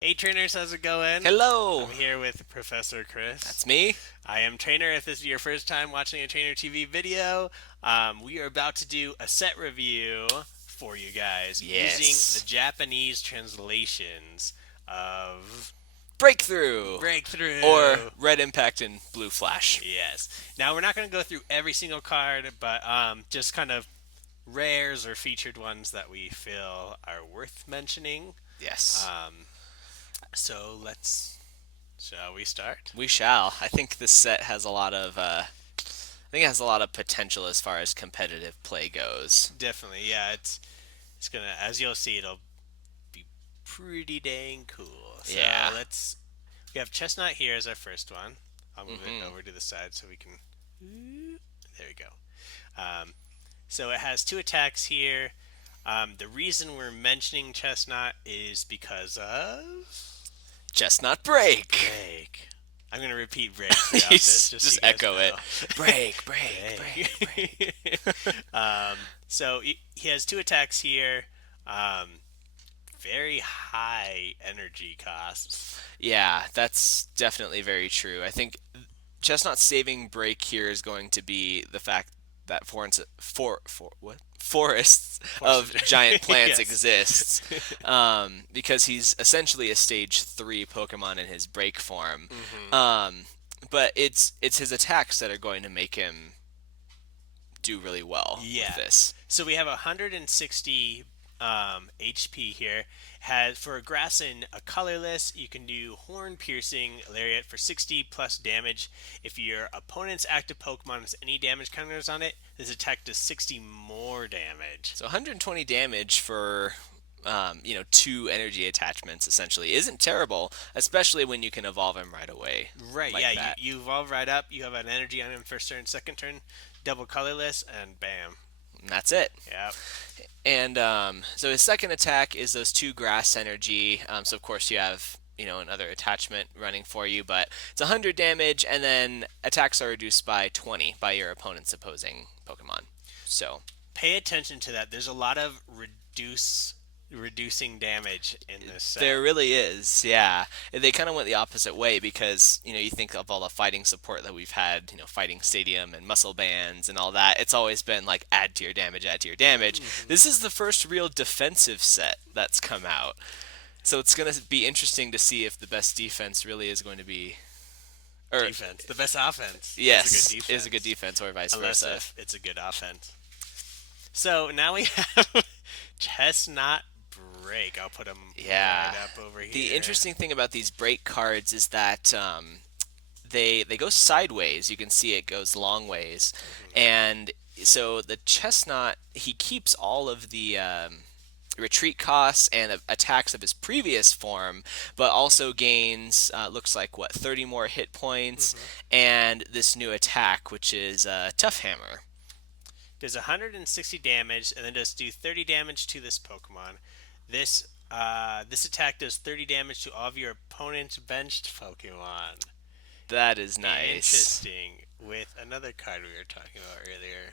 Hey trainers, how's it going? Hello, I'm here with Professor Chris. that's me. I am Trainer. If this is your first time watching a Trainer TV video, we are about to do a set review for you guys using the Yes. Japanese translations of Breakthrough! Or Breakthrough. Red Impact and Blue Flash. Yes. Now we're not going to go through every single card, but just kind of rares or featured ones that we feel are worth mentioning. Yes. Um, so let's. Shall we start? We shall. I think this set has a lot of I think it has a lot of potential as far as competitive play goes. Definitely, yeah. It's gonna, as you'll see, it'll be pretty dang cool. So Yeah. let's. We have Chestnut here as our first one. I'll move it Mhm. over to the side so we can. There we go. Um, so it has two attacks here. The reason we're mentioning Chestnut is because of Chestnut break. break. I'm gonna repeat break throughout this, just so Just you guys echo it. know. Break, break, break, break. Break. So he has two attacks here. Um, very high energy costs. Yeah, that's definitely very true. I think Chestnut's saving break here is going to be the fact that forests Force of of giant plants yes. exists, because he's essentially a stage 3 Pokemon in his break form. hmm Um, but it's his attacks that are going to make him do really well with Yeah. this. So we have 160 HP here. Has for a grass and a colorless, you can do horn piercing lariat for 60 plus damage. If your opponent's active Pokemon has any damage counters on it, this attack does 60 more damage. So 120 damage for two energy attachments essentially isn't terrible, especially when you can evolve him right away Right, yeah, like that. you evolve right up, you have an energy on him first turn, second turn, double colorless, and bam. And that's it. Yep. And so his second attack is those two grass energy. So of course you have another attachment running for you, but it's 100 damage, and then attacks are reduced by 20 by your opponent's opposing Pokemon. So Pay attention to that. There's a lot of reducing damage in this set. there really is, yeah. They kind of went the opposite way because you think of all the fighting support that we've had, Fighting Stadium and Muscle Bands and all that. It's always been like add to your damage, add to your damage. hmm This is the first real defensive set that's come out. So it's going to be interesting to see if the best defense really is going to be, or Defense. The best offense is a good yes, is a good defense, defense or vice unless versa. if it's a good offense. So now we have Chestnut Break. I'll put him right Yeah. up over The here. interesting thing about these break cards is that they go sideways. You can see it goes long ways, hmm and so the chestnut he keeps all of the retreat costs and attacks of his previous form, but also gains looks like what 30 more hit points hmm and this new attack, which is Tough Hammer. Does 160 damage, and then does do 30 damage to this Pokemon. This attack does 30 damage to all of your opponent's benched Pokemon. That is nice. Interesting. With another card we were talking about earlier,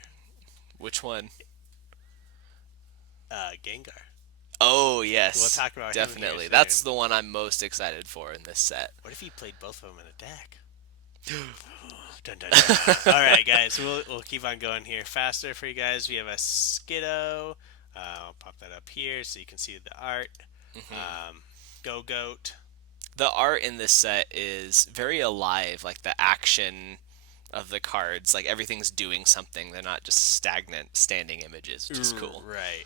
Which one? Gengar. Oh We'll yes, talk about him here definitely. That's soon. the one I'm most excited for in this set. What if he played both of them in a deck? Dun dun dun. All right, guys, we'll keep on going here faster for you guys. We have a Skiddo. I'll pop that up here so you can see the art. hmm Um, Go Goat. The art in this set is very alive, like the action of the cards, like everything's doing something. They're not just stagnant standing images, which is cool. Right.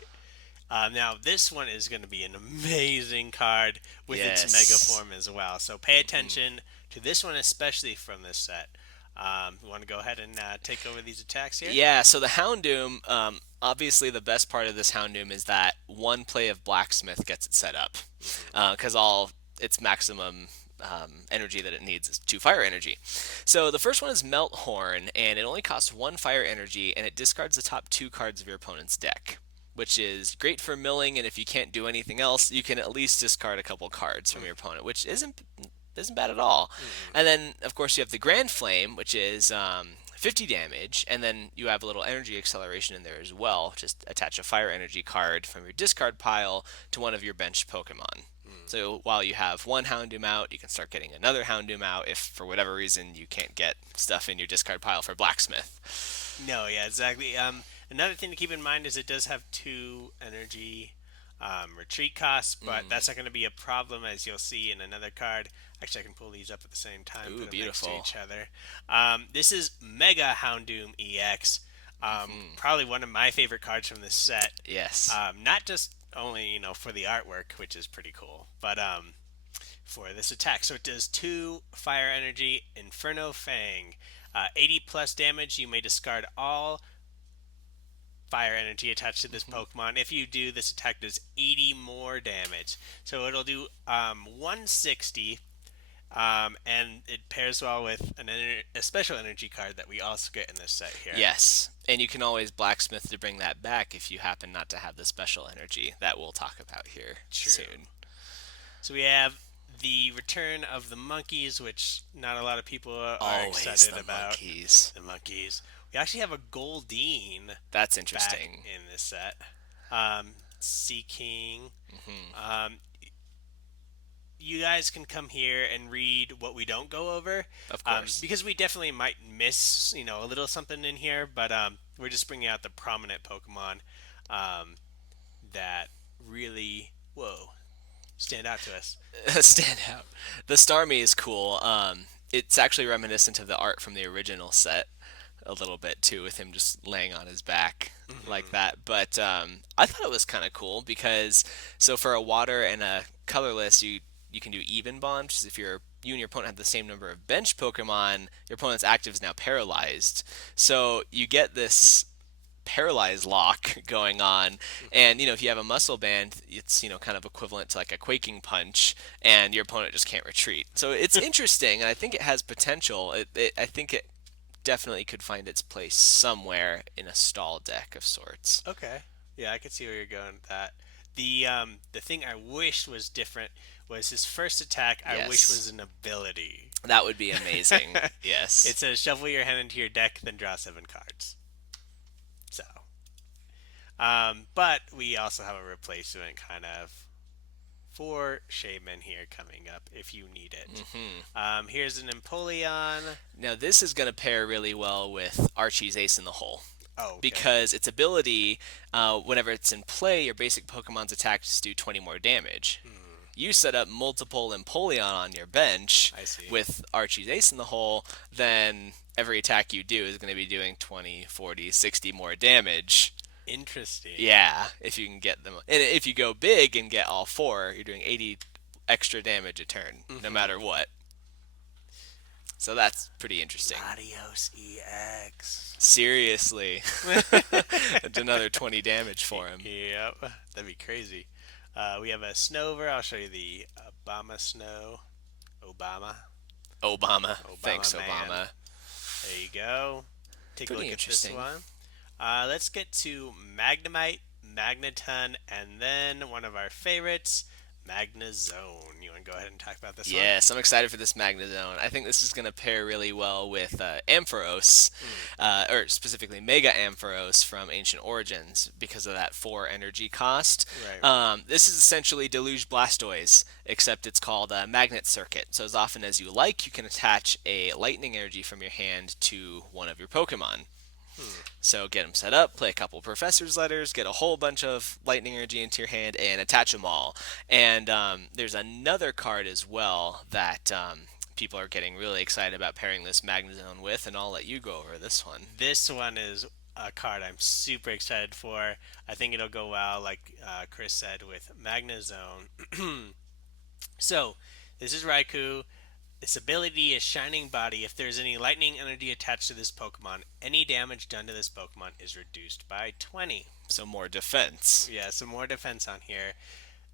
Now this one is going to be an amazing card with its Mega Yes. Form as well. So pay hmm attention to this one, especially from this set. You want to go ahead and take over these attacks here? Yeah, so the Houndoom, obviously the best part of this Houndoom is that one play of Blacksmith gets it set up, hmm because all its maximum energy that it needs is 2 fire energy. So the first one is Melt Horn, and it only costs 1 fire energy, and it discards the top 2 cards of your opponent's deck, which is great for milling, and if you can't do anything else, you can at least discard a couple cards from your opponent, which isn't bad at all. Mm-mm. And then, of course, you have the Grand Flame, which is 50 damage, and then you have a little energy acceleration in there as well. Just attach a fire energy card from your discard pile to one of your benched Pokemon. So while you have one Houndoom out, you can start getting another Houndoom out if for whatever reason you can't get stuff in your discard pile for blacksmith. No, yeah, exactly. Another thing to keep in mind is it does have two energy retreat costs, but Mm. that's not going to be a problem as you'll see in another card. Actually, I can pull these up at the same time, Ooh, put them next to beautiful. each other. This is Mega Houndoom EX. Hmm. Probably one of my favorite cards from this set. Yes. Not just only for the artwork, which is pretty cool, but for this attack. So it does two fire energy, Inferno Fang. 80 plus damage. You may discard all fire energy attached to this Hmm. Pokemon. If you do, this attack does 80 more damage. So it'll do 160, and it pairs well with a special energy card that we also get in this set here. Yes. And you can always blacksmith to bring that back if you happen not to have the special energy that we'll talk about here True. soon. So we have the return of the monkeys, which not a lot of people are Always excited the about. monkeys. The monkeys. We actually have a Goldeen That's back interesting. in this set. Sea King. Hmm. Um, you guys can come here and read what we don't go over, Of course. because we definitely might miss, a little something in here. But we're just bringing out the prominent Pokemon um, that really, whoa, stand out to us. Stand out. The Starmie is cool. It's actually reminiscent of the art from the original set a little bit too, with him just laying on his back like Hmm. that. But I thought it was kind of cool because so for a water and a colorless, you can do even bond, which is if you and your opponent have the same number of bench Pokemon, your opponent's active is now paralyzed. So you get this paralyzed lock going on, Hmm. and if you have a muscle band, it's kind of equivalent to like a quaking punch, and your opponent just can't retreat. So it's interesting, and I think it has potential. I think it definitely could find its place somewhere in a stall deck of sorts. Okay, yeah, I can see where you're going with that. The thing I wish was different was his first attack. I wish Yes, was an ability. that would be amazing. It Yes. says shuffle your hand into your deck, then draw 7 cards. So, but we also have a replacement kind of for Shaman here coming up if you need it. Hmm. Here's an Empoleon. Now this is going to pair really well with Archie's Ace in the Hole, Oh, okay. because its ability, whenever it's in play, your basic Pokemon's attacks do 20 more damage. Hmm, You set up multiple Empoleon on your bench I see. with Archie's Ace in the hole, then every attack you do is going to be doing 20, 40, 60 more damage. Interesting. Yeah, if you can get them. And if you go big and get all four, you're doing 80 extra damage a turn, no Mm-hmm. matter what. So that's pretty interesting. Latios EX. Seriously. It's another 20 damage for him. Yep, that'd be crazy. We have a Snover. I'll show you the Obama Snow. Obama. Obama. Obama Thanks, Man. Obama. There you go. Take a Pretty look at this interesting. one. Let's get to Magnemite, Magneton, and then one of our favorites, Magnezone. You want to go ahead and talk about this one? Yes, I'm excited for this Magnezone. I think this is going to pair really well with Ampharos, Hmm. or specifically Mega Ampharos from Ancient Origins because of that 4 energy cost. Right, right. This is essentially Deluge Blastoise, except it's called a Magnet Circuit. So as often as you like, you can attach a Lightning Energy from your hand to one of your Pokemon. Hmm. So get them set up, play a couple Professor's Letters, get a whole bunch of Lightning Energy into your hand, and attach them all. And there's another card as well that people are getting really excited about pairing this Magnezone with, and I'll let you go over this one. This one is a card I'm super excited for. I think it'll go well, like Chris said, with Magnezone. So, this is Raikou. This ability is Shining Body. If there's any lightning energy attached to this Pokemon, any damage done to this Pokemon is reduced by 20. So more defense. Yeah, some more defense on here.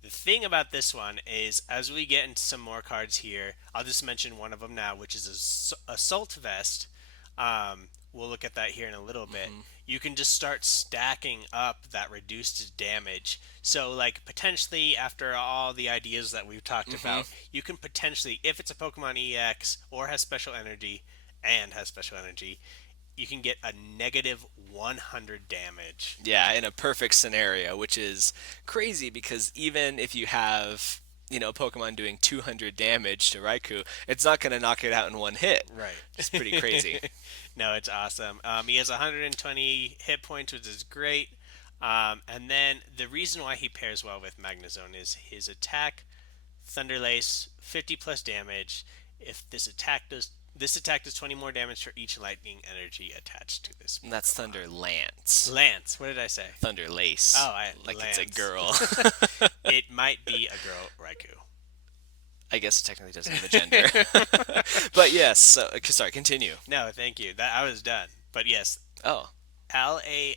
The thing about this one is, as we get into some more cards here, I'll just mention one of them now, which is Assault Vest. We'll look at that here in a little bit. Hmm. You can just start stacking up that reduced damage. So, like, potentially, after all the ideas that we've talked Hmm. about, you can potentially, if it's a Pokemon EX or has special energy, and has special energy, you can get a negative 100 damage. Yeah, in a perfect scenario, which is crazy because even if you have Pokemon doing 200 damage to Raikou, it's not going to knock it out in one hit. Right. It's pretty crazy. No, it's awesome. He has 120 hit points, which is great. And then the reason why he pairs well with Magnezone is his attack, Thunderlace, 50 plus damage. If this attack does 20 more damage for each lightning energy attached to this And that's Pokemon. Thunder Lance. Lance, what did I say? Thunder Lace. Oh, I Like it's a Lance. girl. It might be a girl Raikou. I guess it technically doesn't have a gender. But yes, so, sorry, continue. No, thank you. That I was done. But yes, Oh, Lance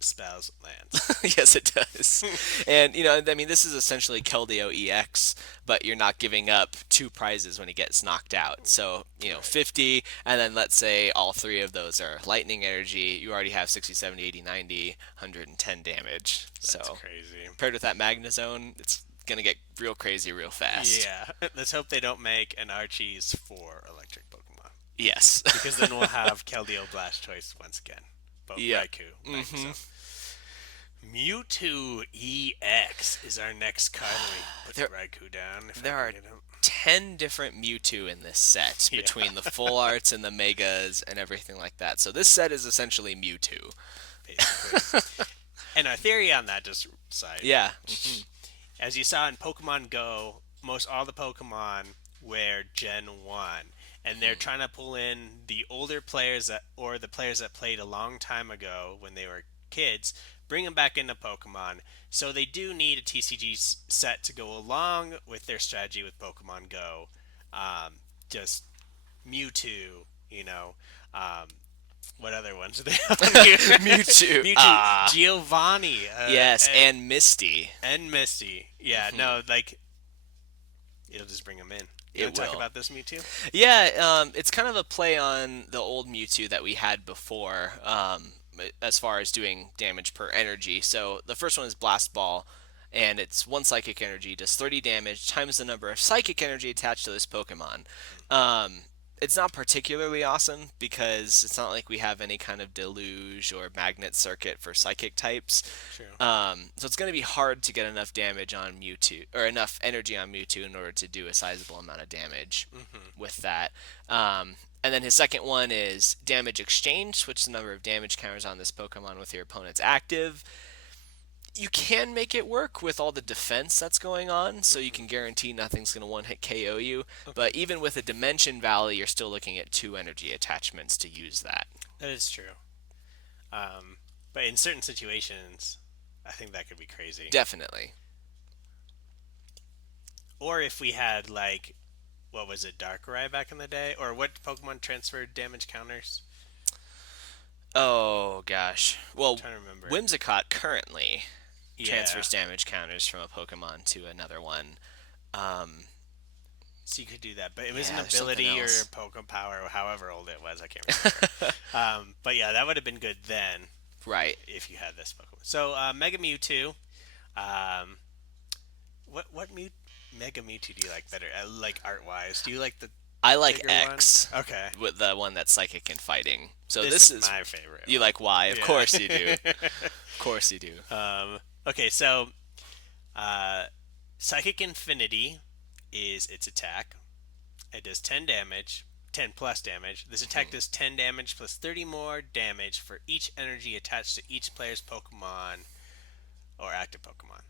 spells Lance. yes, it does. And, I mean, this is essentially Keldeo EX, but you're not giving up two prizes when he gets knocked out. So, Right. 50, and then let's say all three of those are lightning energy. You already have 60, 70, 80, 90, 110 damage. That's So, crazy. paired with that Magnezone, it's going to get real crazy real fast. Yeah. Let's hope they don't make an Archie's for electric Pokemon. Yes. Because then we'll have Keldeo Blastoise once again. But Yep. Raikou, Hmm. Magnezone. Mewtwo EX is our next card. Let me put There, Raikou down if I there can are get him. 10 different Mewtwo in this set Yeah, between the full arts and the megas and everything like that. So this set is essentially Mewtwo. basically. And our theory on that, just side, Yeah. as you saw in Pokemon Go, most all the Pokemon wear Gen 1. And they're trying to pull in the older players or the players that played a long time ago when they were kids, bring them back into Pokemon. So they do need a TCG set to go along with their strategy with Pokemon Go. Just Mewtwo, um, what other ones are they on here? Mewtwo. Mewtwo, Giovanni, Yes, and Misty. and Misty. Yeah, no, like it'll just bring them in. You It want to talk will. about this Mewtwo? Yeah, it's kind of a play on the old Mewtwo that we had before, as far as doing damage per energy. So the first one is Blast Ball, and it's one psychic energy, does 30 damage times the number of psychic energy attached to this Pokemon. Um, it's not particularly awesome because it's not like we have any kind of deluge or magnet circuit for psychic types. True. So it's going to be hard to get enough damage on Mewtwo, or enough energy on Mewtwo in order to do a sizable amount of damage with that. And then his second one is damage exchange. Switch the number of damage counters on this Pokemon with your opponent's active. You can make it work with all the defense that's going on, so you can guarantee nothing's going to one hit KO you. Okay, But even with a Dimension Valley, you're still looking at two energy attachments to use that. that is true. But in certain situations, I think that could be crazy. Definitely. Or if we had like, what was it, Darkrai back in the day, or what Pokemon transferred damage counters? Oh gosh. I'm Well, trying to remember. Whimsicott currently Yeah, transfers damage counters from a Pokemon to another one. Um, so you could do that, but it was yeah, an there's something ability or else. Pokemon Power, or however old it was. I can't remember. But yeah, that would have been good then Right. if you had this Pokemon. So Mega Mewtwo. Um, what Mega Mewtwo do you like better? Like art wise, do you like the I like bigger X one? Okay, with the one that's psychic and fighting. So this this is is my favorite you one. like Y. Of course you do. Yeah. Of course you do. Okay, so uh, Psychic Infinity is its attack. It does 10 damage, 10 plus damage. This attack does 10 damage plus 30 more damage for each energy attached to each player's Pokemon or active Pokemon.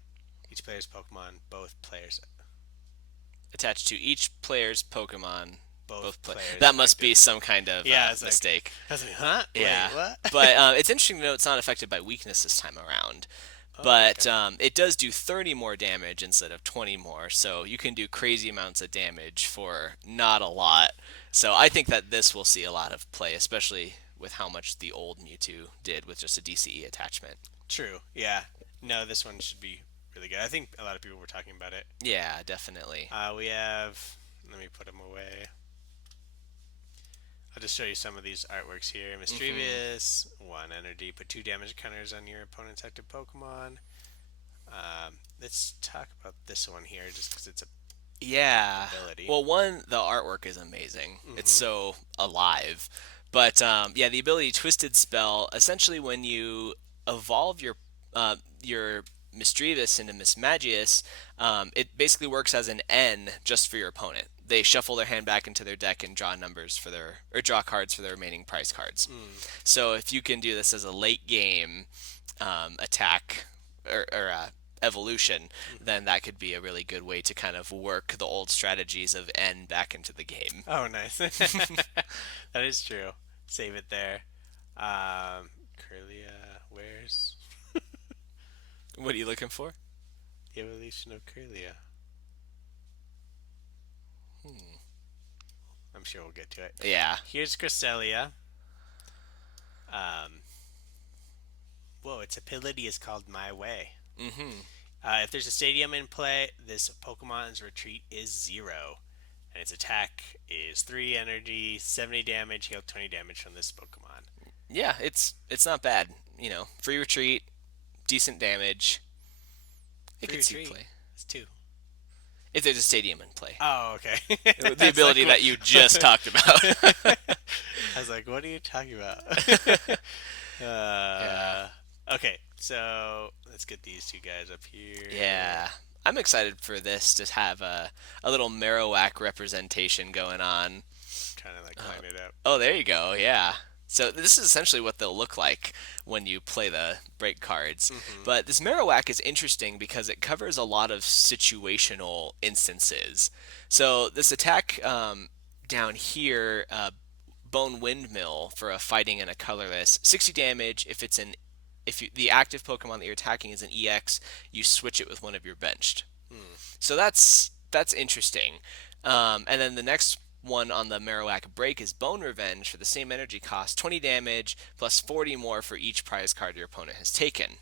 Each player's Pokemon, both players, Attached to each player's Pokemon. both Play. players. That must be active. some kind of Yeah, it's like, mistake. I was like, huh? Yeah. Wait, what? But it's interesting to know it's not affected by weakness this time around. Oh, But okay. it does do 30 more damage instead of 20 more, so you can do crazy amounts of damage for not a lot. So I think that this will see a lot of play, especially with how much the old Mewtwo did with just a DCE attachment. True. Yeah. No, this one should be really good. I think a lot of people were talking about it. Yeah, definitely. We have. Let me put them away. I'll just show you some of these artworks here. Hmm. Mischievous, 1 energy, put 2 damage counters on your opponent's active Pokemon. Let's talk about this one here, just because it's a Yeah. ability. Well, one, the artwork is amazing. It's Mm-hmm. so alive. But yeah, the ability Twisted Spell, essentially when you evolve your Misdreavus into Mismagius, it basically works as an N just for your opponent. They shuffle their hand back into their deck and draw numbers for their or draw cards for their remaining prize cards. Mm. So if you can do this as a late game attack or evolution, Hmm. then that could be a really good way to kind of work the old strategies of N back into the game. Oh, nice. That is true. Save it there. Curlia, where's What are you looking for? the evolution of Curlia? I'm sure we'll get to it. Yeah. Here's Cresselia. Um, Whoa, its ability is called My Way. Mm-hmm. If there's a stadium in play, this Pokemon's retreat is 0. And its attack is 3 energy, 70 damage, heal 20 damage from this Pokemon. Yeah, it's not bad. Free retreat, decent damage. It Free could see retreat. play It's 2. if there's a stadium in play. Oh, okay. The That's like ability what. that you just talked about. I was like, what are you talking about? Yeah. Okay, so let's get these two guys up here. Yeah. I'm excited for this to have a little Marowak representation going on. Trying to like Uh, line it up. oh, there you go. Yeah. So this is essentially what they'll look like when you play the break cards. Hmm. But this Marowak is interesting because it covers a lot of situational instances. So this attack down here, Bone Windmill for a fighting and a colorless, 60 damage. The active Pokemon that you're attacking is an EX, you switch it with one of your benched. Hmm. So that's interesting. And then the next one on the Marowak break is Bone Revenge for the same energy cost, 20 damage plus 40 more for each prize card your opponent has taken.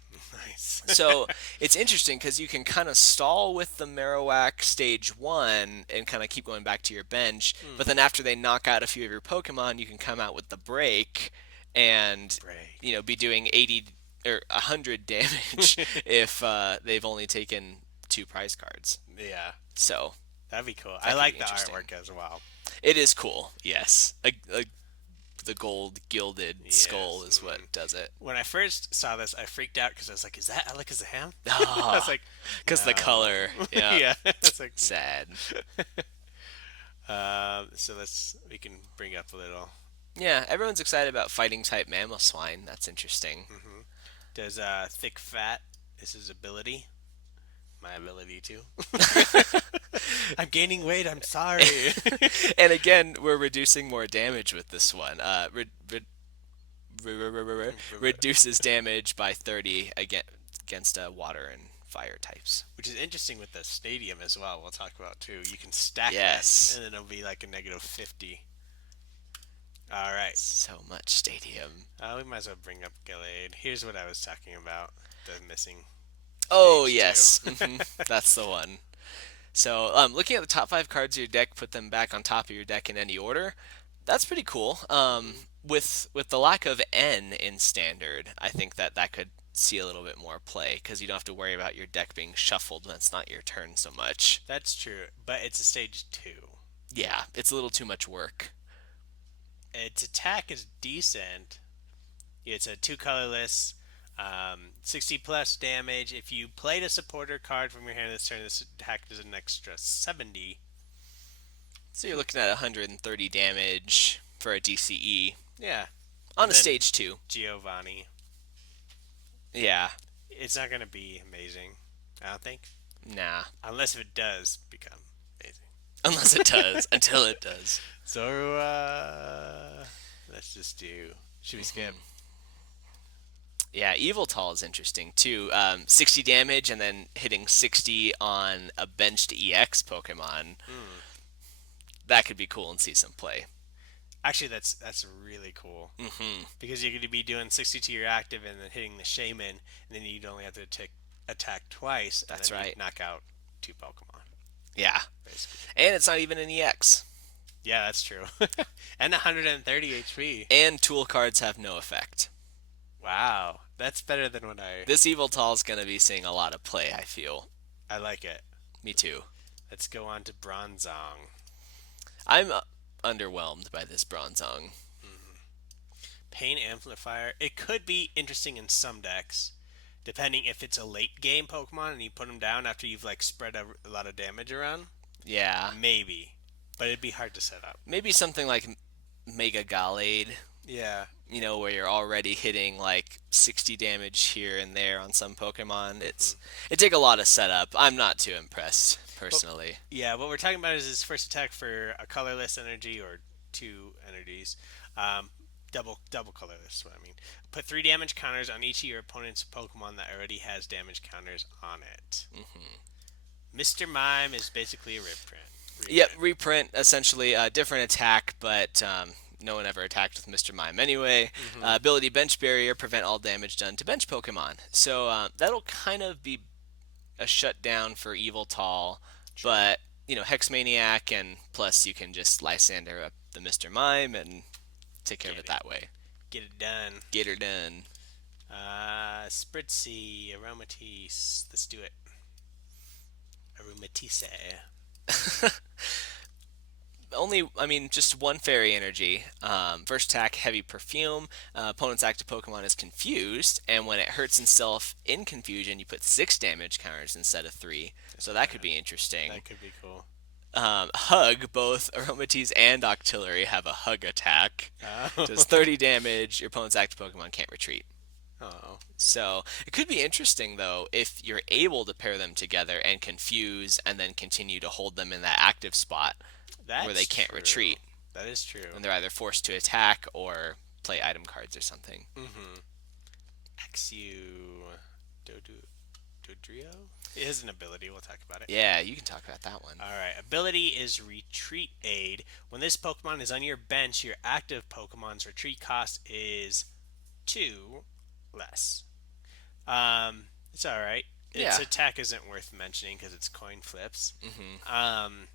Nice. So it's interesting because you can kind of stall with the Marowak stage 1 and kind of keep going back to your bench, but Hmm. then after they knock out a few of your Pokemon, you can come out with the break and Break. be doing 80 or 100 damage if they've only taken 2 prize cards. Yeah, So that'd be cool. I that could be like the interesting. artwork as well. It is cool, yes. The gold gilded skull Yes. is what does it. When I first saw this, I freaked out because I was like, "Is that Alakazam?" I was Ah, like, because the "No." color. Yeah, Yeah. I was like, sad. so we can bring up a little. Yeah, everyone's excited about fighting type mammal swine. That's interesting. Hmm. Does thick fat is his ability? My ability too. I'm gaining weight. I'm sorry. And again, we're reducing more damage with this one. Reduces damage by 30 against water and fire types. Which is interesting with the stadium as well. We'll talk about too. You can stack that, Yes. and then it'll be like a negative 50. All right. So much stadium. We might as well bring up Gallade. Here's what I was talking about: the missing Oh, stage yes. two. That's the one. So, looking at the top 5 cards of your deck, put them back on top of your deck in any order. That's pretty cool. Hmm. With the lack of N in standard, I think that could see a little bit more play because you don't have to worry about your deck being shuffled when it's not your turn so much. That's true, but it's a stage two. Yeah, it's a little too much work. Its attack is decent. It's a two colorless, 60 plus damage. If you played a supporter card from your hand this turn, this attack does an extra 70. So you're looking at 130 damage for a DCE Yeah, on and a then stage 2. Giovanni. Yeah, It's not going to be amazing, I don't think. nah. Unless if it does become amazing. Unless it does, until it does. So, let's just do. Should we skip? Yeah, Evil Tall is interesting too. 60 damage and then hitting 60 on a benched EX Pokemon. Hmm. That could be cool and see some play. Actually, that's really cool Hmm. because you're going to be doing 60 to your active and then hitting the Shaman, and then you'd only have to attack twice, and That's then right. you'd knock out two Pokemon, Yeah. basically. And it's not even an EX. Yeah, that's true. And 130 HP. And tool cards have no effect. Wow, that's better than what I. This Evil Tall is going to be seeing a lot of play, I feel. I like it. Me too. Let's go on to Bronzong. I'm underwhelmed by this Bronzong. Hmm. Pain Amplifier. It could be interesting in some decks. Depending if it's a late game Pokemon and you put them down after you've like spread a lot of damage around, Yeah. maybe. But it'd be hard to set up. Maybe something like Mega Gallade, Yeah. where you're already hitting like 60 damage here and there on some Pokemon. It take a lot of setup. I'm not too impressed But personally. yeah, what we're talking about is his first attack for a colorless energy or two energies. Um, double colorless. What I mean. Put 3 damage counters on each of your opponent's Pokemon that already has damage counters on it. Mr. Mime is basically a reprint. Yep, Reprint. reprint essentially a different attack, but no one ever attacked with Mr. Mime anyway. Mm-hmm. Ability Bench Barrier, prevent all damage done to bench Pokemon. So that'll kind of be a shutdown for Evil Tall, True. but Hex Maniac, and plus you can just Lysander up the Mr. Mime and take care of Get it it. that way. Get it done. Get her done. Spritzy, Aromatisse. Let's do it. Aromatisse. Just one fairy energy. First attack, heavy perfume. Opponent's active Pokemon is confused, and when it hurts itself in confusion, you put 6 damage counters instead of 3. So that could be interesting. That could be cool. Hug, both Aromatisse and Octillery have a hug attack. Oh. Does 30 damage, your opponent's active Pokemon can't retreat. Oh. So it could be interesting though if you're able to pair them together and confuse and then continue to hold them in that active spot where they That's can't true. retreat. That is true. And they're either forced to attack or play item cards or something. Mm-hmm. Axew. Dodu. Dodrio? It has an ability. We'll talk about it. Yeah, you can talk about that one. Alright. Ability is Retreat Aid. When this Pokemon is on your bench, your active Pokemon's retreat cost is 2 less. It's alright. Its Yeah. attack isn't worth mentioning because it's coin flips. hmm Um,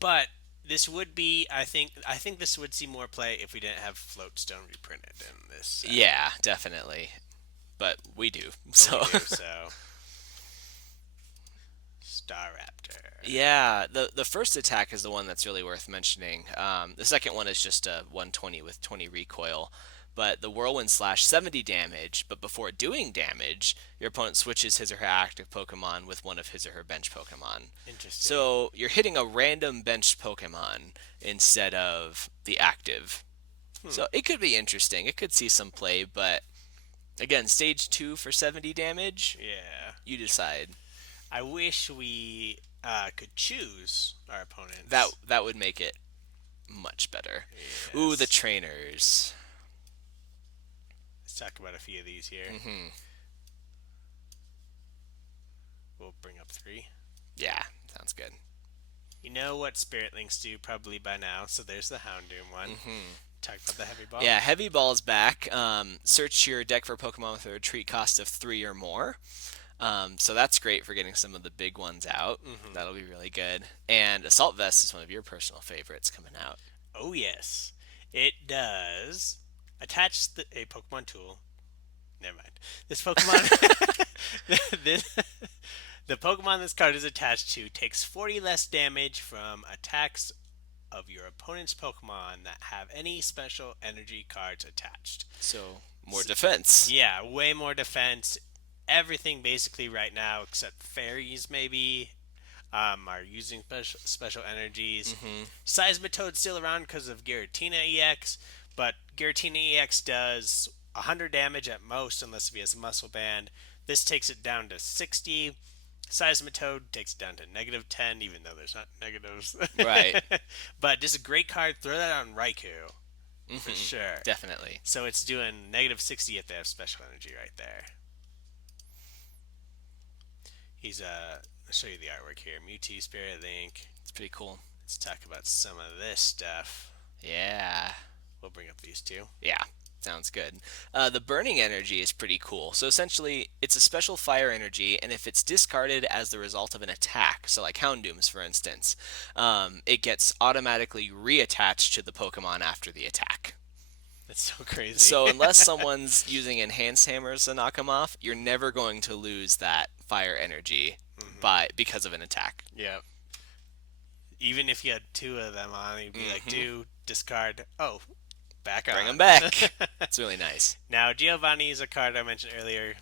but this would be, I think this would see more play if we didn't have Floatstone reprinted in this set. Yeah, definitely. But we do. But we So do, so Staraptor. yeah, the first attack is the one that's really worth mentioning. The second one is just a 120 with 20 recoil. But the Whirlwind Slash 70 damage, but before doing damage, your opponent switches his or her active Pokemon with one of his or her bench Pokemon. Interesting. So you're hitting a random benched Pokemon instead of the active. Hmm. So it could be interesting. It could see some play, but again, stage 2 for 70 damage, Yeah. you decide. I wish we could choose our That opponents. that would make it much better. Ooh, the Yes. trainers. Let's talk about a few of these here. hmm We'll bring up 3. Yeah, sounds good. You know what Spirit Links do probably by now, so there's the Houndoom one. Talk about the Heavy Ball. Yeah, Heavy Ball's back. Search your deck for Pokemon with a retreat cost of 3 or more. So that's great for getting some of the big ones out. Mm-hmm. That'll be really good. And Assault Vest is one of your personal favorites coming out. Oh yes, it does. A Pokemon tool. Never mind. This Pokemon, this, the Pokemon this card is attached to takes 40 less damage from attacks of your opponent's Pokemon that have any special energy cards attached. So more S defense. yeah, way more defense. Everything basically right now except fairies maybe are using special energies. hmm Seismitoad's still around because of Giratina EX, but Giratina EX does 100 damage at most unless if he has a Muscle Band. This takes it down to 60. Seismitoad takes it down to -10, even though there's not negatives. Right. But just a great card. Throw that on Raikou for hmm sure. Definitely. So it's doing -60 if they have special energy right there. I'll show you the artwork here. Mewtwo, Spirit Link. It's pretty cool. Let's talk about some of this stuff. Yeah. We'll bring up these two. Yeah. Sounds good. The burning energy is pretty cool. So essentially, it's a special fire energy, and if it's discarded as the result of an attack, so like Houndoom's for instance, it gets automatically reattached to the Pokemon after the attack. That's so crazy. So unless someone's using enhanced hammers to knock them off, you're never going to lose that fire energy because of an attack. Yeah. Even if you had two of them on, you'd be like, hmm do discard. Oh, back Bring them on. back. It's really nice. Now, Giovanni is a card I mentioned earlier,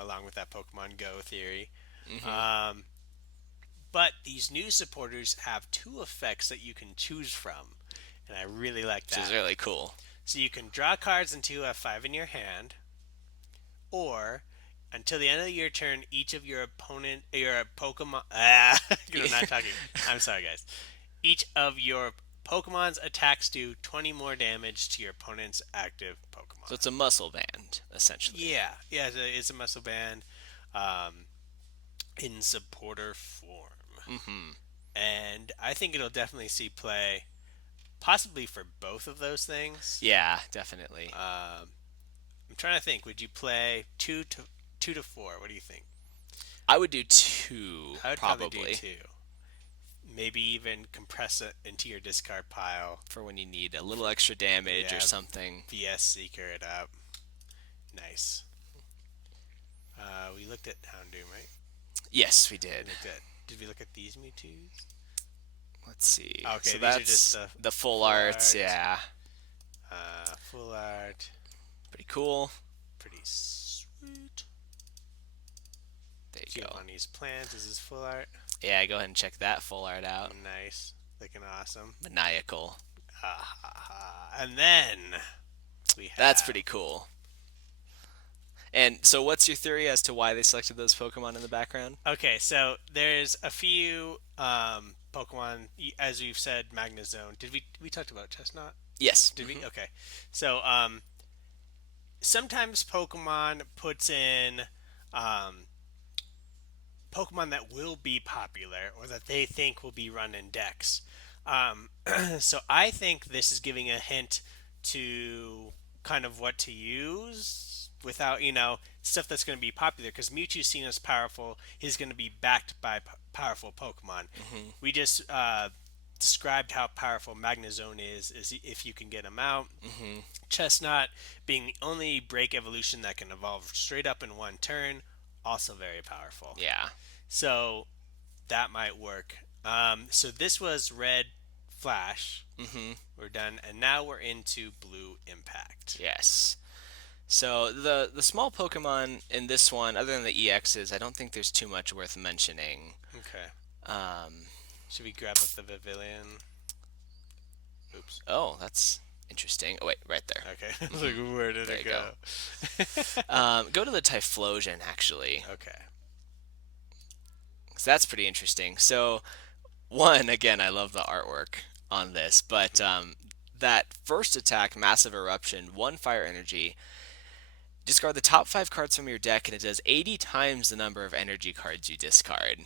along with that Pokemon Go theory. Hmm. Um, but these new supporters have two effects that you can choose from, and I really like Which is that. really cool. So you can draw cards until you have five in your hand, or until the end of your turn, each of your Pokemon. I'm not talking. I'm sorry, guys. Each of your Pokemon's attacks do 20 more damage to your opponent's active So Pokemon. it's a muscle band, essentially. Yeah, it's a muscle band um, in supporter form. Hmm. And I think it'll definitely see play, possibly for both of those things. Yeah, definitely. I'm trying to think. Would you play two to four? What do you think? I would do two, I would probably do probably, two. Maybe even compress it into your discard pile. for when you need a little extra damage or Yeah, something. VS Seeker it up. Nice. We looked at Houndoom, right? Yes, we We did. looked at. Did we look at these Mewtwo's? Let's see. Okay, So these are just that's the the full full arts. art. Yeah, Full art. pretty cool. Pretty sweet. There you go. Giovanni's plans is his full art. Yeah, go ahead and check that full art out. Nice. Looking awesome. Maniacal. And then we That's have. pretty cool. And so, what's your theory as to why they selected those Pokemon in the background? Okay, so there's a few Pokemon, as we've said, Magnezone. Did we talked about Chestnut? Yes. Did we? Hmm. Okay. So sometimes Pokemon puts in um, Pokemon that will be popular or that they think will be run in decks. Um, so I think this is giving a hint to kind of what to use without, stuff that's going to be popular because Mewtwo's seen as powerful. He's going to be backed by powerful Pokemon. Hmm. We just described how powerful Magnezone is if you can get him out. Hmm. Chestnut being the only break evolution that can evolve straight up in one turn, also very powerful. Yeah. So that might work. So this was Red Flash. Hmm. We're done, and now we're into Blue Impact. Yes. So the small Pokemon in this one, other than the EXs, I don't think there's too much worth mentioning. Okay. Um, Should we grab up the Pavilion? Oops. oh, that's interesting. Oh wait, right there. Okay. I was Hmm. like, where did There it you go. go? Go to the Typhlosion actually, Okay. 'cause that's pretty interesting. So one, again, I love the artwork on this, but that first attack, Massive Eruption, one fire energy. Discard the top five cards from your deck, and it does 80 times the number of energy cards you discard.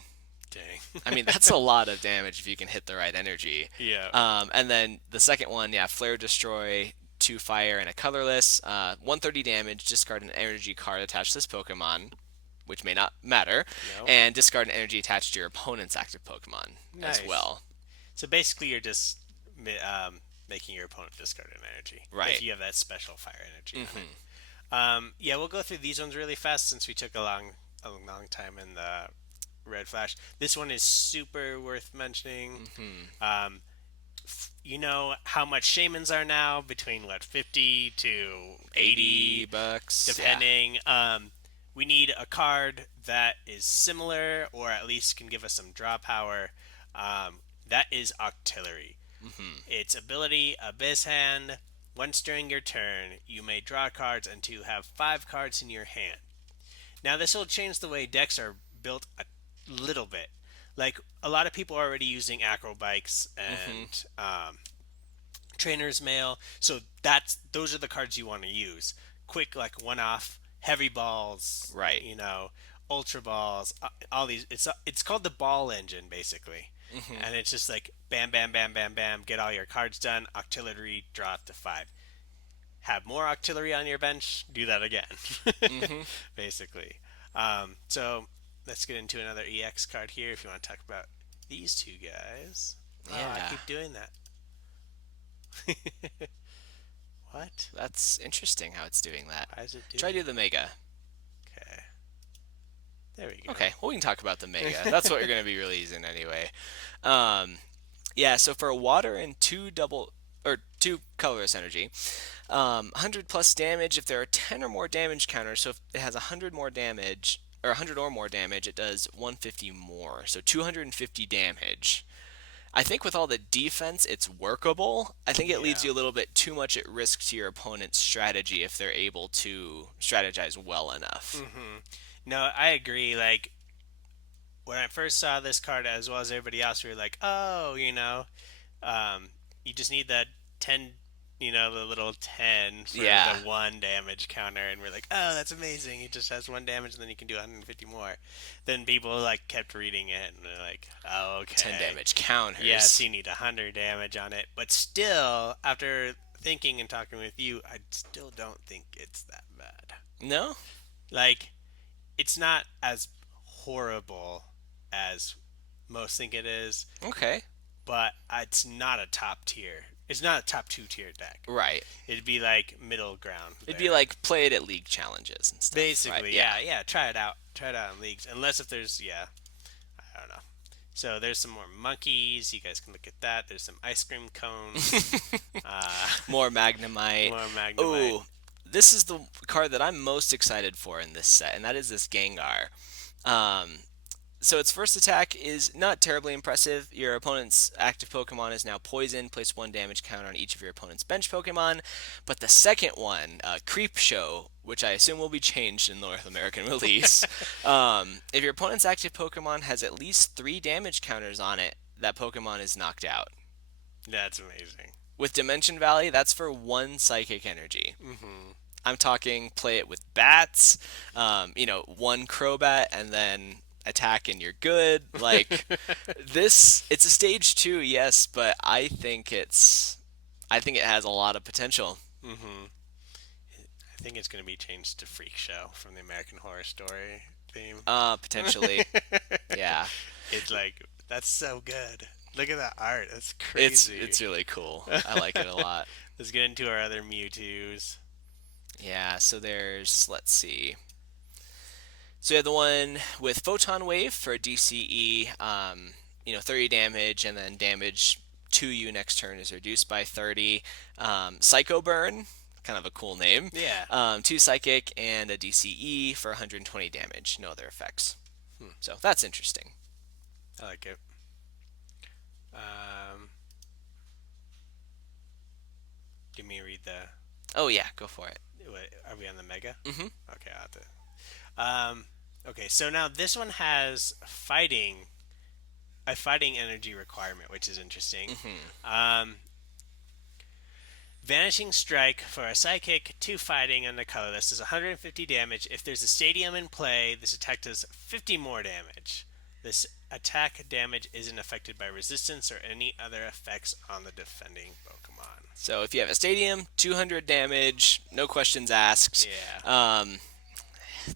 Dang. I mean, that's a lot of damage if you can hit the right energy. Yeah. And then the second one, yeah, Flare Destroy, two fire and a colorless, 130 damage. Discard an energy card attached to this Pokemon, which may not matter, No. and discard an energy attached to your opponent's active Pokemon as Nice. well. So basically, you're just making your opponent discard an energy if Right. you have that special fire energy on Hmm. it. Yeah, we'll go through these ones really fast since we took a long time in the Red Flash. This one is super worth mentioning. Hmm. Um, you know how much shamans are now between what 50 to 80 $80, yeah. depending. We need a card that is similar or at least can give us some draw power. That is Octillery. Hmm. Its ability, Abyss Hand. Once during your turn, you may draw cards until you have five cards in your hand. Now, this will change the way decks are built a little bit. Like, a lot of people are already using Acrobikes Hmm. and Trainer's Mail, so those are the cards you want to use. Quick, like one-off, heavy balls, Right. ultra balls, all these. It's called the ball engine basically, Hmm. and it's just like bam, bam, bam, bam, bam. Get all your cards done. Octillery, draw up to five. Have more Octillery on your bench. Do that again, Hmm. basically. So let's get into another EX card here. If you want to talk about these two guys. Oh, I Yeah. keep doing that. What? That's interesting how it's doing that. Why is it doing Try to do that? the Mega. Okay. There we go. Okay, well, we can talk about the Mega. That's what you're going to be releasing anyway. Um, yeah, so for a water and two 2 colorless energy. 100 plus damage if there are 10 or more damage counters. So if it has 100 more damage, or 100 or more damage, it does 150 more. So 250 damage. I think with all the defense, it's workable. I think it leaves Yeah. you a little bit too much at risk to your opponent's strategy if they're able to strategize well enough. No, I agree. Like when I first saw this card, as well as everybody else, we were like, oh, um, you just need that 10, the little 10 for the Yeah, 1 damage counter. And we're like, oh, that's amazing. He just has 1 damage and then you can do 150 more. Then people like kept reading it and they're like, oh, 10 okay. damage Yes, counters. you need 100 damage on it. But still, after thinking and talking with you, I still don't think it's that bad. No? Like, it's not as horrible as most think it is, Okay. but it's not a top tier. It's not a top 2 tier deck. Right. It'd be like middle ground It'd be there. like play it at league challenges and stuff, right? Basically, Yeah. yeah, yeah. Try it out. Try it out in leagues. Unless if there's, yeah, I don't know. So there's some more monkeys. You guys can look at that. There's some ice cream cones. Uh, More Magnemite. more Magnemite. Oh, this is the card that I'm most excited for in this set, and that is this Gengar. Um, so its first attack is not terribly impressive. Your opponent's active Pokemon is now poisoned. Place 1 damage counter on each of your opponent's bench Pokemon. But the second one, Creep Show, which I assume will be changed in North American release, if your opponent's active Pokemon has at least 3 damage counters on it, that Pokemon is knocked out. That's amazing. With Dimension Valley, that's for 1 psychic energy. Hmm. I'm talking play it with bats, 1 Crobat, and then attack and you're good. Like this, it's a stage 2, yes, but I think it has a lot of potential. Hmm. I think it's going to be changed to Freak Show from the American Horror Story theme. Potentially, yeah. It's like that's so good. Look at that art. That's It's crazy. it's really cool. I like it a lot. Let's get into our other Mewtwo's. Yeah. So there's let's see. So you have the one with Photon Wave for DCE, 30 damage, and then damage to you next turn is reduced by 30. Psycho Burn, kind of a cool name. Yeah. 2 Psychic and a DCE for 120 damage. No other effects. Hmm. So that's interesting. I like it. Um, Give me read the. Oh yeah, go for it. What, are we on the Mega? Hmm. Okay, I'll have to. Okay, so now this one has a fighting energy requirement, which is interesting. Hmm. Um, Vanishing Strike for a Psychic, 2 fighting, and the colorless is 150 damage. If there's a stadium in play, this attack does 50 more damage. This attack damage isn't affected by resistance or any other effects on the defending Pokemon. So if you have a stadium, 200 damage, no questions asked. Yeah, Um,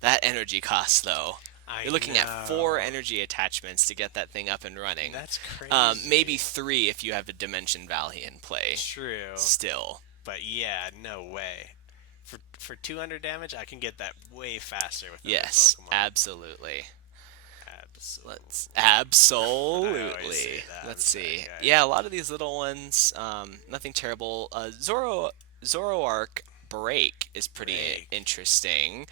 that energy cost though. I You're looking at 4 know. energy attachments to get that thing up and running. That's Maybe crazy. 3 if you have a Dimension Valley in play. True, Still. but yeah, no way. For 200 damage, I can get that way faster with other Yes, Pokemon. absolutely. Let's Absolutely. I always say absolutely. that. I'm Let's sorry, see. guys. Yeah, a lot of these little ones, nothing terrible. Zoroark Break is pretty Break. interesting.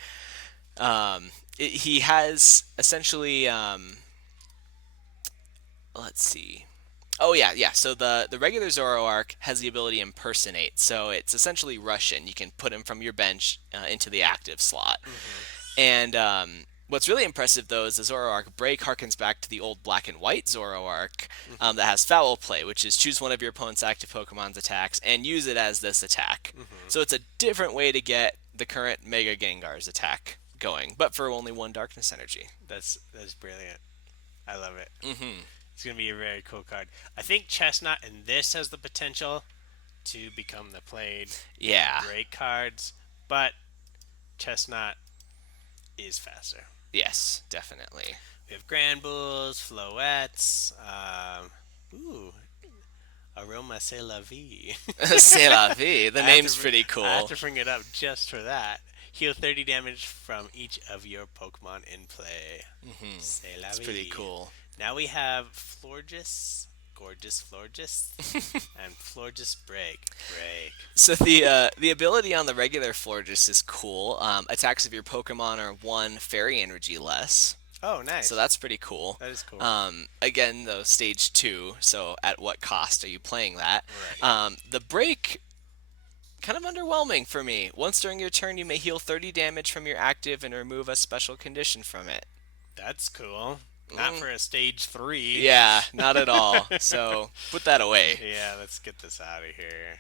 He has essentially, let's see. Oh yeah, yeah. So the regular Zoroark has the ability impersonate. So it's essentially Russian. You can put him from your bench into the active slot. Hmm. And what's really impressive though is the Zoroark Break harkens back to the old black and white Zoroark Hmm. that has Foul Play, which is choose one of your opponent's active Pokemon's attacks and use it as this attack. Hmm. So it's a different way to get the current Mega Gengar's attack going, but for only 1 Darkness energy. That's brilliant. I love it. Hmm. It's gonna be a very cool card. I think Chestnut and this has the potential to become the played Yeah. great cards, but Chestnut is faster. Yes, definitely. We have Granbulls, Floettes, ooh, Aroma C'est la Vie. C'est la vie. The I have to name's pretty I have cool. to bring it up just for that. Heal 30 damage from each of your Pokemon in play. Hmm. C'est la It's pretty vie. cool. Now we have Florges. Gorgeous Florges and Florges break. Break. So the ability on the regular Florges is cool. Attacks of your Pokemon are one fairy energy less. Oh, So nice. that's pretty cool. That is cool. Again, though, stage two. So at what cost are you playing that? Right. The break kind of underwhelming for me. Once during your turn, you may heal 30 damage from your active and remove a special condition from it. That's cool. Not Mm, for a stage 3. yeah, not at all. So put that away. Yeah, let's get this out of here.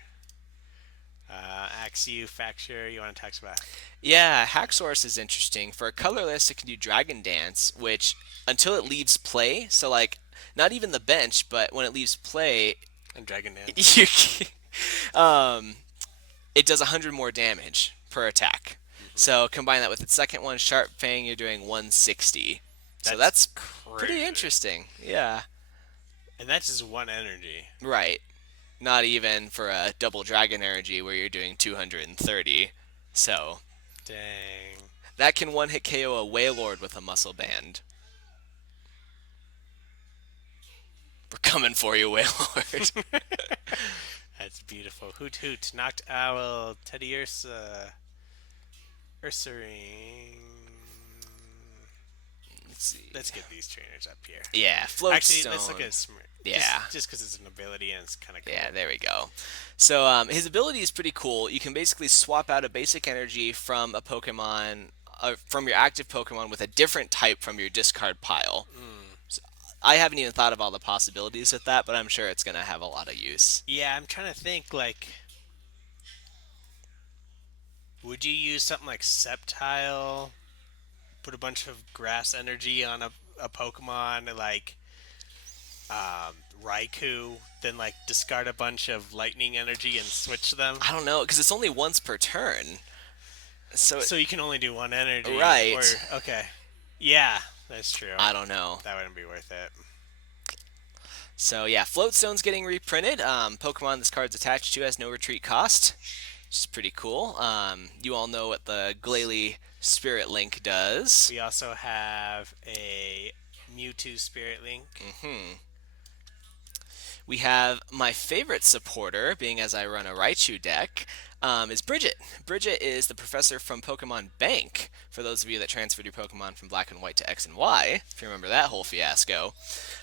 Axew Facture, you want to talk about? Yeah, Hacksaurus is interesting. For a colorless, it can do Dragon Dance, which until it leaves play, so like not even the bench, but when it leaves play, And Dragon Dance. you um, it does 100 more damage per attack. So combine that with its second one, Sharp Fang, you're doing 160. So That's that's pretty crazy. interesting. Yeah, And that's just one energy. right. Not even for a double Dragon Energy where you're doing 230. So Dang. that can one hit KO a Wailord with a Muscle Band. We're coming for you, Wailord. That's beautiful. Hoot Hoot, Knocked Owl, Teddy Ursa, Ursaring. Let's see. Let's get these trainers up here. Yeah, Actually, let's look Floatstone. at Yeah. just because it's an ability and it's kind of cool. Yeah, there we go. So his ability is pretty cool. You can basically swap out a basic energy from a Pokemon, from your active Pokemon with a different type from your discard pile. Mm. So I haven't even thought of all the possibilities with that, but I'm sure it's going to have a lot of use. Yeah, I'm trying to think. Like, would you use something like Sceptile? Put a bunch of grass energy on a Pokemon like Raikou, then like discard a bunch of lightning energy and switch them. I don't know, because it's only once per turn. So, So you can only do one energy, or right. okay, yeah, that's true. I don't know. That wouldn't be worth it. So yeah, Floatstone's getting reprinted. Pokemon this card's attached to has no retreat cost, which is pretty cool. You all know what the Glalie Spirit Link does. We also have a Mewtwo Spirit Link. We have my favorite supporter, being as I run a Raichu deck, is Bridget. Bridget is the professor from Pokemon Bank, for those of you that transferred your Pokemon from Black and White to X and Y, if you remember that whole fiasco.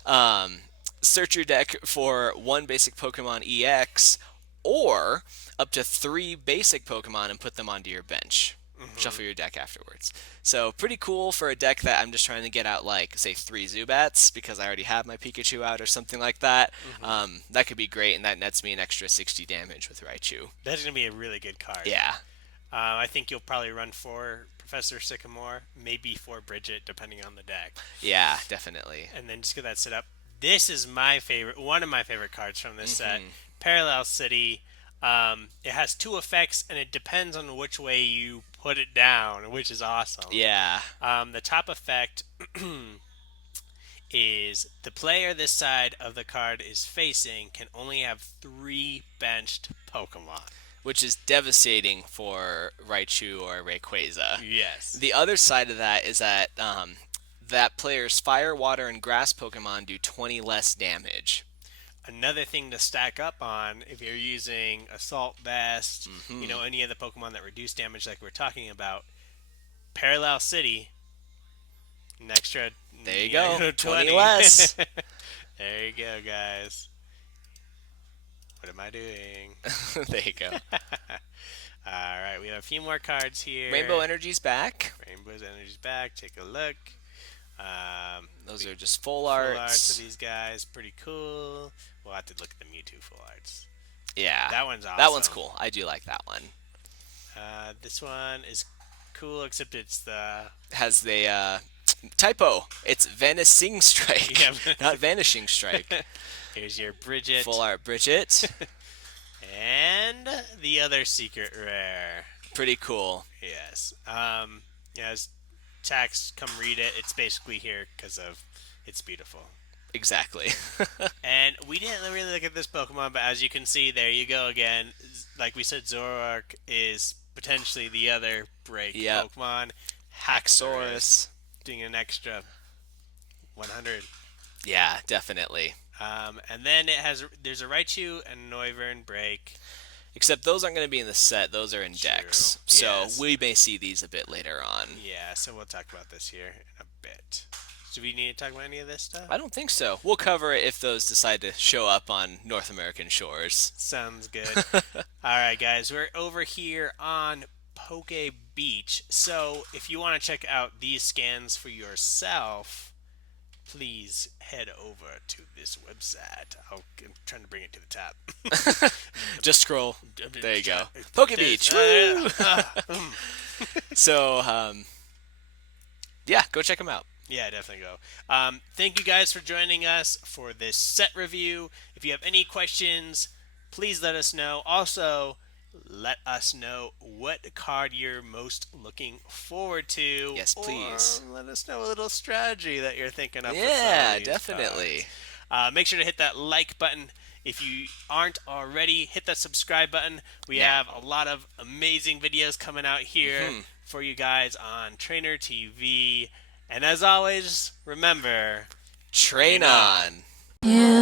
Um, Search your deck for one basic Pokemon EX, or up to three basic Pokemon and put them onto your bench. Hmm. Shuffle your deck afterwards. So pretty cool for a deck that I'm just trying to get out, like say three Zubats because I already have my Pikachu out or something like that. Hmm. That could be great, and that nets me an extra 60 damage with Raichu. That's gonna be a really good card. Yeah, I think you'll probably run for Professor Sycamore, maybe for Bridget, depending on the deck, yeah, definitely. and then just get that set up. This is my favorite, one of my favorite cards from this set, Parallel City. It has two effects, and it depends on which way you put it down, which is awesome. Yeah, The top effect is the player this side of the card is facing can only have three benched Pokemon. which is devastating for Raichu or Rayquaza. Yes. The other side of that is that that player's Fire, Water, and Grass Pokemon do 20 less damage. Another thing to stack up on if you're using Assault Vest, any of the Pokemon that reduce damage like we're talking about, Parallel City, an extra There you go, 20 20. less. There you go, guys. What am I doing? There you go. Alright, we have a few more cards here. Rainbow Energy's back. Rainbow's Energy's back. Take a look. Those are just full Full arts of arts. these guys. Pretty cool. We'll have to look at the Mewtwo full arts. Yeah, That one's awesome. that one's cool. I do like that one. This one is cool, except it's the Has the typo. It's Vanishing Strike, yeah. not Vanishing Strike. Here's your Bridget Full art Bridget. and the other secret rare. Pretty cool. Yes. As Tax, come read it. It's basically here because of it's beautiful. Exactly. And we didn't really look at this Pokemon, but as you can see, there you go again. Like we said, Zoroark is potentially the other break Yep. Pokemon. Haxorus Haxorus. doing an extra 100. Yeah, definitely. And then there's a Raichu and Noivern break. Except those aren't going to be in the set; those are in True. decks. So Yes. we may see these a bit later on. Yeah. So we'll talk about this here in a bit. Do we need to talk about any of this stuff? I don't think so. We'll cover it if those decide to show up on North American shores. Sounds good. All right, guys, we're over here on PokeBeach. So if you want to check out these scans for yourself, please head over to this website. I'm trying to bring it to the top. Just scroll. There you go. There's- PokeBeach. Woo! mm. So, yeah, go check them out. Yeah, definitely go. Thank you guys for joining us for this set review. If you have any questions, please let us know. Also, let us know what card you're most looking forward to. Yes, please. Or let us know a little strategy that you're thinking of. Yeah, with some of these definitely. cards. Make sure to hit that like button. If you aren't already, hit that subscribe button. We Now. have a lot of amazing videos coming out here for you guys on Trainer TV. And as always, remember, Train on. You